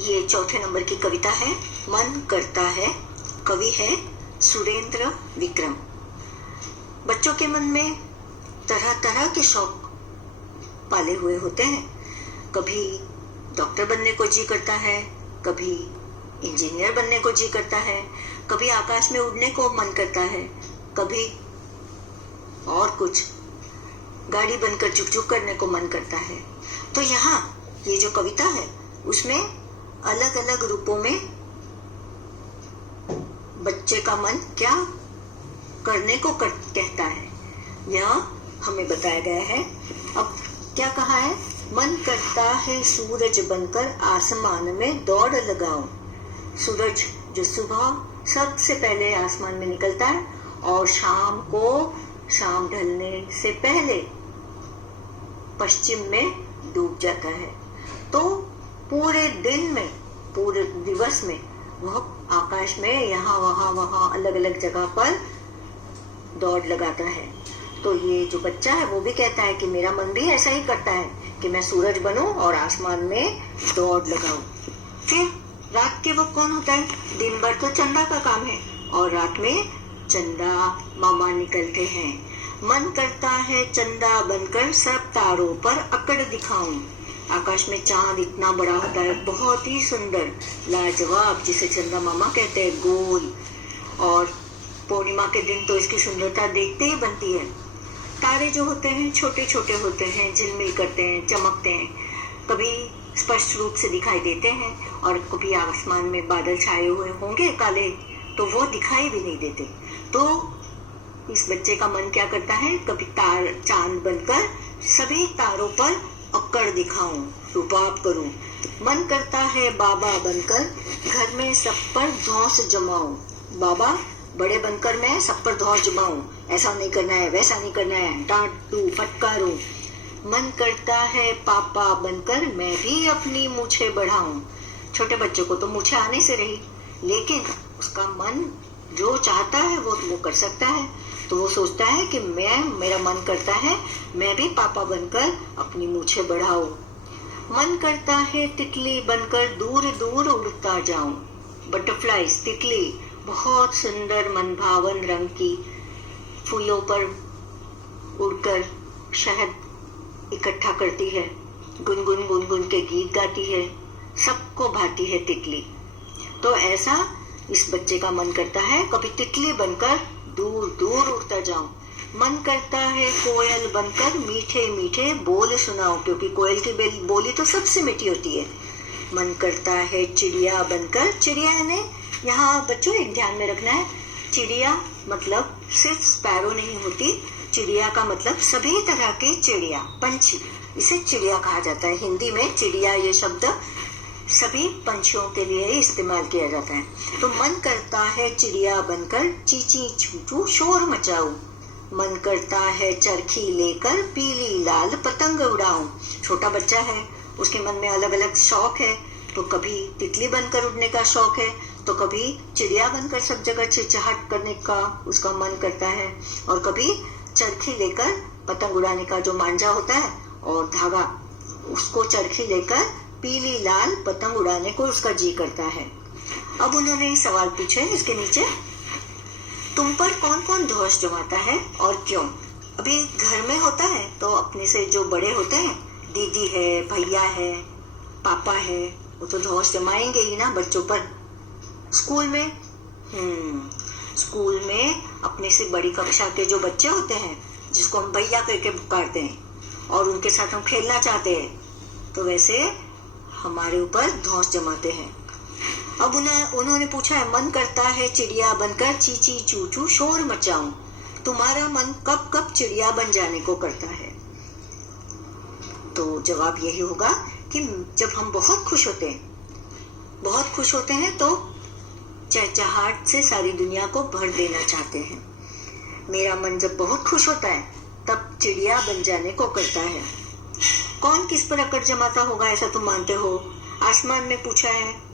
ये चौथे नंबर की कविता है, मन करता है। कवि है सुरेंद्र विक्रम। बच्चों के मन में तरह तरह के शौक पाले हुए होते हैं। कभी डॉक्टर बनने को जी करता है, कभी इंजीनियर बनने को जी करता है, कभी आकाश में उड़ने को मन करता है, कभी और कुछ गाड़ी बनकर झुक झुक करने को मन करता है। तो यहाँ ये जो कविता है उसमें अलग अलग रूपों में बच्चे का मन क्या करने को कहता है, यह हमें बताया गया है। अब क्या कहा है? मन करता है सूरज बनकर आसमान में दौड़ लगाऊं। सूरज जो सुबह सबसे पहले आसमान में निकलता है और शाम को, शाम ढलने से पहले पश्चिम में डूब जाता है। तो पूरे दिन में, पूरे दिवस में वह आकाश में यहाँ वहाँ अलग अलग जगह पर दौड़ लगाता है। तो ये जो बच्चा है वो भी कहता है कि मेरा मन भी ऐसा ही करता है कि मैं सूरज बनूं और आसमान में दौड़ लगाऊं। फिर रात के वक्त कौन होता है? दिन भर तो चंदा का काम है और रात में चंदा मामा निकलते हैं। मन करता है चंदा बनकर सब तारों पर अकड़ दिखाऊं। आकाश में चांद इतना बड़ा होता है, बहुत ही सुंदर, लाजवाब, जिसे चंदा मामा कहते हैं, गोल। और पूर्णिमा के दिन तो इसकी सुंदरता देखते ही बनती है। तारे जो होते हैं छोटे छोटे होते हैं, झिलमिल करते हैं, चमकते हैं, कभी स्पष्ट रूप से दिखाई देते हैं और कभी आसमान में बादल छाए हुए होंगे काले तो वो दिखाई भी नहीं देते। तो इस बच्चे का मन क्या करता है? कभी चांद बनकर सभी तारों पर अक्कड़ दिखाऊं, रुबाब करूं। मन करता है बाबा बनकर घर में सब पर धौंस जमाऊं। बाबा बड़े बनकर मैं सब पर धौंस जमाऊं, ऐसा नहीं करना है, वैसा नहीं करना है, डांटूं, फटकारूं। मन करता है पापा बनकर मैं भी अपनी मूछें बढ़ाऊं। छोटे बच्चे को तो मूछें आने से रही, लेकिन उसका मन जो चाहता है वो कर सकता है। तो वो सोचता है कि मेरा मन करता है मैं भी पापा बनकर अपनी मूछें बढ़ाऊं। मन करता है तितली बनकर दूर दूर उड़ता जाऊं। बटरफ्लाइज, तितली, बहुत सुंदर मनभावन रंग की, फूलों पर उड़कर शहद इकट्ठा करती है, गुनगुन गुनगुन के गीत गाती है, सबको भाती है तितली। तो ऐसा इस बच्चे का मन करता है कभी तितली बनकर दूर दूर उड़ता जाऊं। मन करता है कोयल बनकर मीठे मीठे बोल सुनाऊं, क्योंकि कोयल की बोली तो सबसे मीठी होती है। मन करता है चिड़िया बनकर, चिड़िया ने यहाँ बच्चों एक ध्यान में रखना है, चिड़िया मतलब सिर्फ स्पैरो नहीं होती, चिड़िया का मतलब सभी तरह की चिड़िया, पंछी, इसे चिड़िया कहा जाता है। हिंदी में चिड़िया ये शब्द सभी पंछियों के लिए इस्तेमाल किया जाता है। तो मन करता है चिड़िया बनकर चींची चूचू शोर मचाऊं। मन करता है चरखी लेकर पीली लाल पतंग उड़ाऊं। छोटा बच्चा है, उसके मन में अलग अलग शौक है, तो कभी तितली बनकर उड़ने का शौक है, तो कभी चिड़िया बनकर सब जगह चिचहाट करने का उसका मन करता है, और कभी चरखी लेकर पतंग उड़ाने का जो मांझा होता है और धागा, उसको चरखी लेकर पीली लाल पतंग उड़ाने को उसका जी करता है। अब उन्होंने सवाल पूछे इसके नीचे, तुम पर कौन कौन धौंस जमाता है और क्यों? अभी घर में होता है तो अपने से जो बड़े होते हैं, दीदी है, भैया है, पापा है, वो तो धौंस जमाएंगे ही ना बच्चों पर। स्कूल में स्कूल में अपने से बड़ी कक्षा के जो बच्चे होते हैं, जिसको हम भैया करके पुकारते हैं, और उनके साथ हम खेलना चाहते हैं, तो वैसे हमारे ऊपर धौंस जमाते हैं। अब उन्होंने पूछा है, मन करता है चिड़िया बनकर चींची चूचू शोर मचाऊं। तुम्हारा मन कब कब चिड़िया बन जाने को करता है? तो जवाब यही होगा कि जब हम बहुत खुश होते हैं तो चहचहाट से सारी दुनिया को भर देना चाहते हैं। मेरा मन जब बहुत खुश होता है तब चिड़िया बन जाने को करता है। कौन किस पर अकड़ जमाता होगा ऐसा तुम मानते हो? आसमान में पूछा है।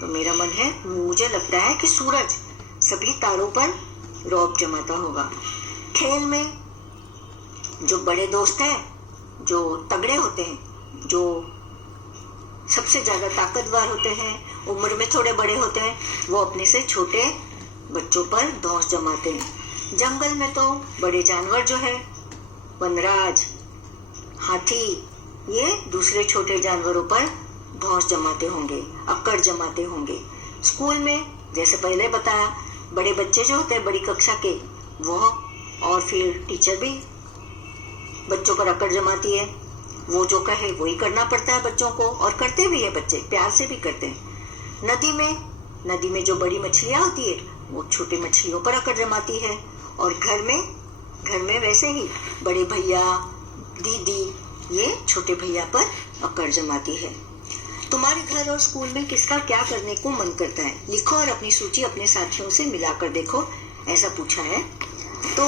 तो मेरा मन है, मुझे लगता है कि सूरज सभी तारों पर रौब जमाता होगा। खेल में जो बड़े दोस्त हैं, जो तगड़े होते हैं, जो सबसे ज्यादा ताकतवर होते हैं, उम्र में थोड़े बड़े होते हैं, वो अपने से छोटे बच्चों पर धौंस जमाते हैं। जंगल में तो बड़े जानवर जो है, वनराज, हाथी, ये दूसरे छोटे जानवरों पर धौंस जमाते होंगे, अक्कड़ जमाते होंगे। स्कूल में जैसे पहले बताया, बड़े बच्चे जो होते हैं बड़ी कक्षा के, वो और फिर टीचर भी बच्चों पर अक्कड़ जमाती है। वो जो कहे वही करना पड़ता है बच्चों को, और करते भी है बच्चे, प्यार से भी करते हैं। नदी में जो बड़ी मछलियां होती है वो छोटी मछलियों पर अक्कड़ जमाती है। और घर में वैसे ही बड़े भैया, दीदी, ये छोटे भैया पर अक्कड़ जमाती है। तुम्हारे घर और स्कूल में किसका क्या करने को मन करता है? लिखो और अपनी सूची अपने साथियों से मिलाकर देखो, ऐसा पूछा है। तो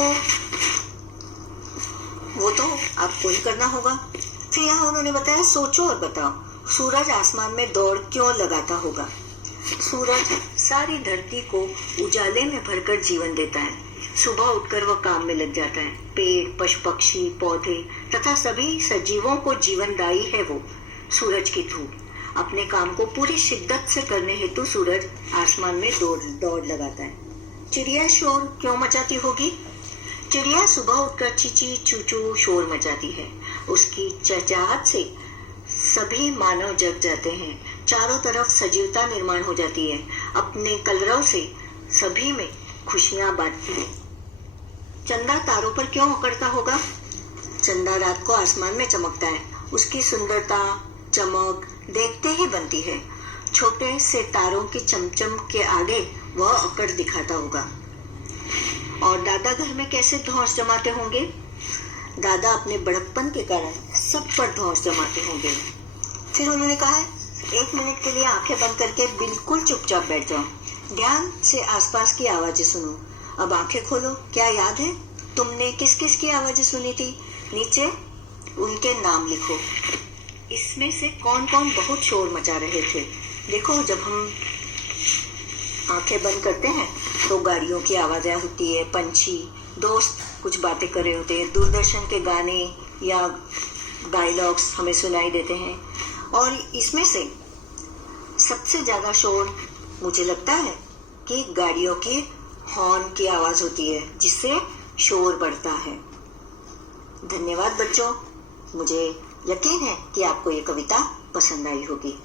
वो तो आपको ही करना होगा। फिर यहाँ उन्होंने बताया, सोचो और बताओ, सूरज आसमान में दौड़ क्यों लगाता होगा? सूरज सारी धरती को उजाले में भरकर जीवन देता है। सुबह उठकर वह काम में लग जाता है। पेड़, पशु पक्षी, पौधे तथा सभी सजीवों को जीवनदायी है वो सूरज की धूप। अपने काम को पूरी शिद्दत से करने हेतु सूरज आसमान में दौड़ लगाता है। चिड़िया शोर क्यों मचाती होगी? चिड़िया सुबह उठकर चींची चूचू शोर मचाती है। उसकी चहचहाहट से सभी मानव जग जाते हैं। चारों तरफ सजीवता निर्माण हो जाती है। अपने कलरव से सभी में खुशियां बांटती है। चंदा तारों पर क्यों अकड़ता होगा? चंदा रात को आसमान में चमकता है। उसकी सुंदरता, चमक देखते ही बनती है। छोटे से तारों की चमचम के आगे वह अकड़ दिखाता होगा। और दादा घर में कैसे धौंस जमाते होंगे? दादा अपने बड़प्पन के कारण सब पर धौंस जमाते होंगे। फिर उन्होंने कहा है, 1 मिनट के लिए आंखें बंद करके बिल्कुल चुपचाप बैठ जाओ। ध्यान से आसपास की आवाजें सुनो। अब आंखें खोलो। क्या याद है तुमने किस किस की आवाजें सुनी थी? नीचे उनके नाम लिखो। इसमें से कौन कौन बहुत शोर मचा रहे थे? देखो, जब हम आंखें बंद करते हैं तो गाड़ियों की आवाजें होती है, पंछी, दोस्त कुछ बातें कर रहे होते हैं, दूरदर्शन के गाने या डायलॉग्स हमें सुनाई देते हैं। और इसमें से सबसे ज्यादा शोर मुझे लगता है कि गाड़ियों की हॉर्न की आवाज होती है, जिससे शोर बढ़ता है। धन्यवाद बच्चों, मुझे यकीन है कि आपको ये कविता पसंद आई होगी।